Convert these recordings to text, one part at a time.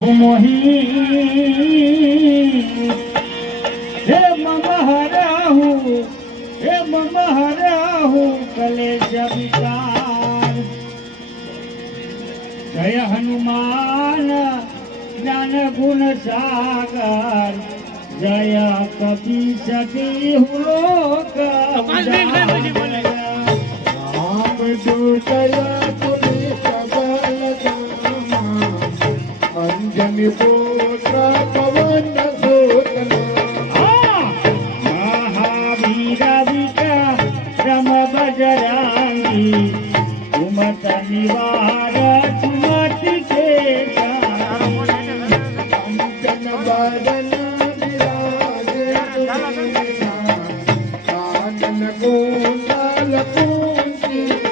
मोही हे मम हराहु हे मम हराहु कलेश विकार जय हनुमान ज्ञान गुण सागर जय कपि सती लोक राम दुर्जय पुलिस बल अंजनी पुत्र पवन सुत महावीर विक्रम बजरंगी कुमत निवार सुमति के कंचन बदन विराजे कानन कुंडल कुंचित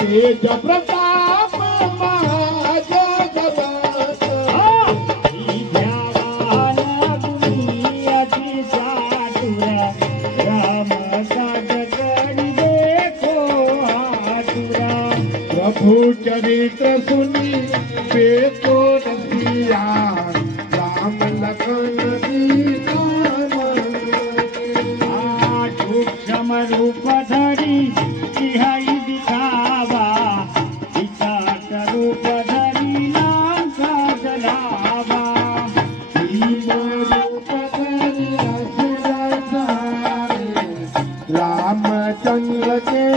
तेज प्रताप महाजगवंश प्रभु चरित्र सुनी बेको रसिया राम लखन सीता सूक्ष्म रूप धरी तिहाई दिखावा विकट रूप धरी नाम का जलावा रामचंद्र के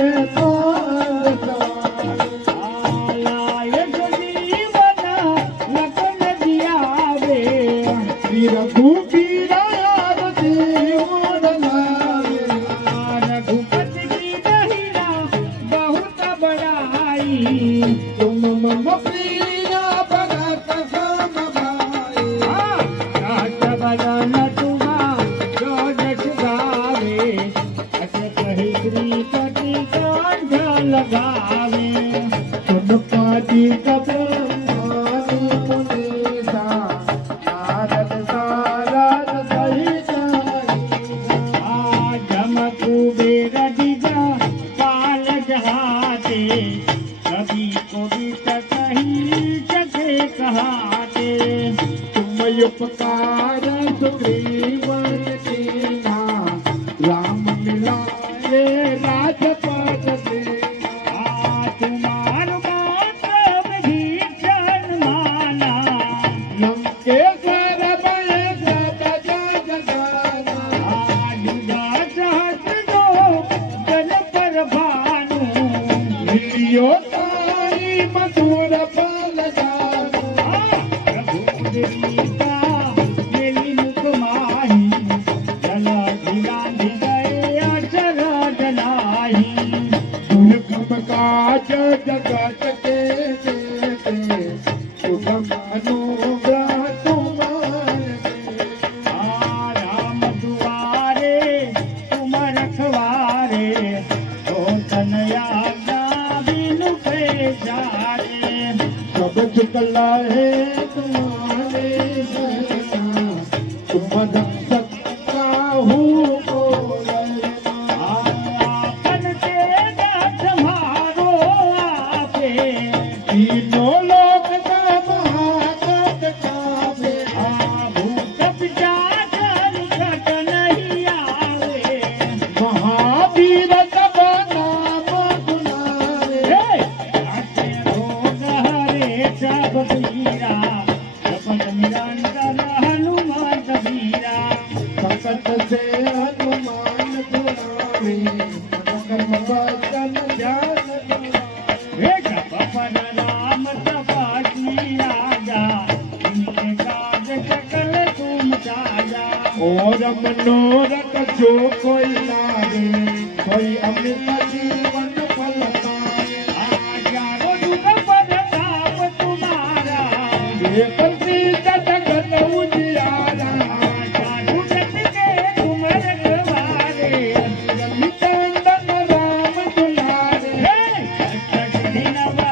रघुपति की दहिना बहुत बड़ाई तुम मम प्रिय भगत सम भाई बदन तुम्हा जो जस गावे अस कही श्रीपति कंठ लगावे सुन पाती कब्रह्मानी मुनीसा नारद सारद सहित जम कुबेर दिजा पाल जहाते कभी को भी कही जगे कहाते तुम उपकार सुग्रीवन कीना राम मिलाए राजपद देना तुम्हार मात्र विभीषण माना लंकेश्वर भय सब जग जाना युगा सहस्र जो जन पर भानु लियो तारी मधुर फल जानो प्रभु रीता मेरी मुख माही जल गिरांधि गए अचर जलाही दुर्गम काज जगत के देते सुगम अनुग्रह तुम्हारे राम दुआरे तुम रखवारे तो तनया बिनु पे जारे सब चुकला है तुम्हारे शरणा तुम रक्षक काहू को लयना आपन के दास मारो आपे तीनों लोक का महाकट कावे भूत पिशाच निकट नहीं आवे महावीर सब नाम सुनावे आते रोग हरे सब पीरा जपत निरंतर हनुमान कबीरा संकट से हनुमान छुड़ावे कर्म वचन ध्यान हे जप पद राम तपासी राजा इनके काज सकल तुम साजा और मनोरथ जो कोई लागे कोई अमृत जीवन फल पाए आजारो दुख प्रताप तुम्हारा ये प्रसिद्ध जगत उजियारा साधु जन के तुम रखवारे चंदन राम दुलारे हे अष्ट दिन वा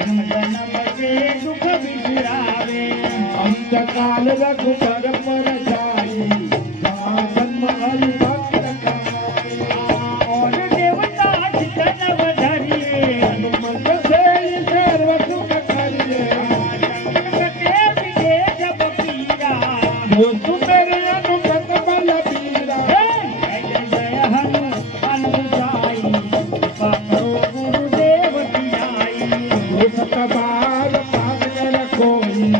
જન્મ જન્મ કે દુઃખ બિસરાવે અંતકાલ રઘુબર પર જાય જहाँ जन्म हरि भक्त खाए और देवता चितन वधरिए हनुमत से सर्व सुख करिए के बिगे जब पीरा जो सुमेर हनुमत बल बीरा जय जय हनुमान गोसाई पकड़ो गुरुदेव की आई जो सतबार पास कर कोई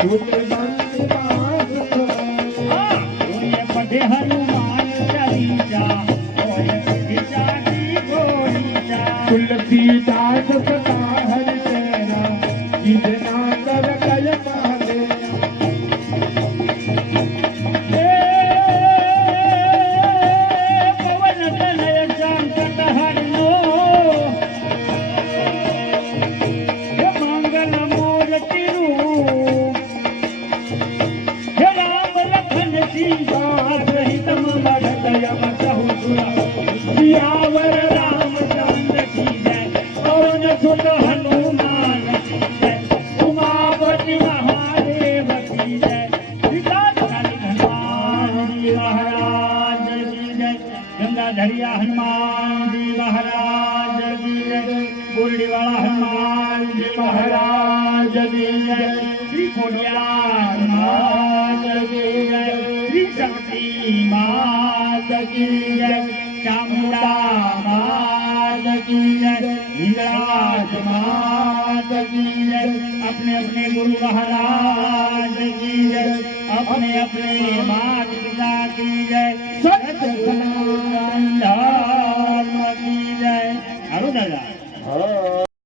सूत्र बंद बास कोई ये पढ़े हनुमान चालीसा और पढ़े जाती गोरीसा तुलसीदास सदा हरि तेरा जितना कर गय माले पवन तनय संकट हरनो हे मंगल मूर्ति रूप हे राम लखन सीता सहित ममता यम सहुसुरा सियावर रामचंद्र की जय पवन सुत हनुमान की जय उमापति महादेव की जय सीता काली हनुमान जी महाराज की जय गंगाधरिया हनुमान जी महाराज की जय बुरड़ी वाला हनुमान जी महाराज की जय श्री खोड़िया हनुमान की जय श्री शक्ति मात की जय चामुंडा मात की जय हिंगराज मात की जय अपने अपने गुरु महाराज की जय अपने अपने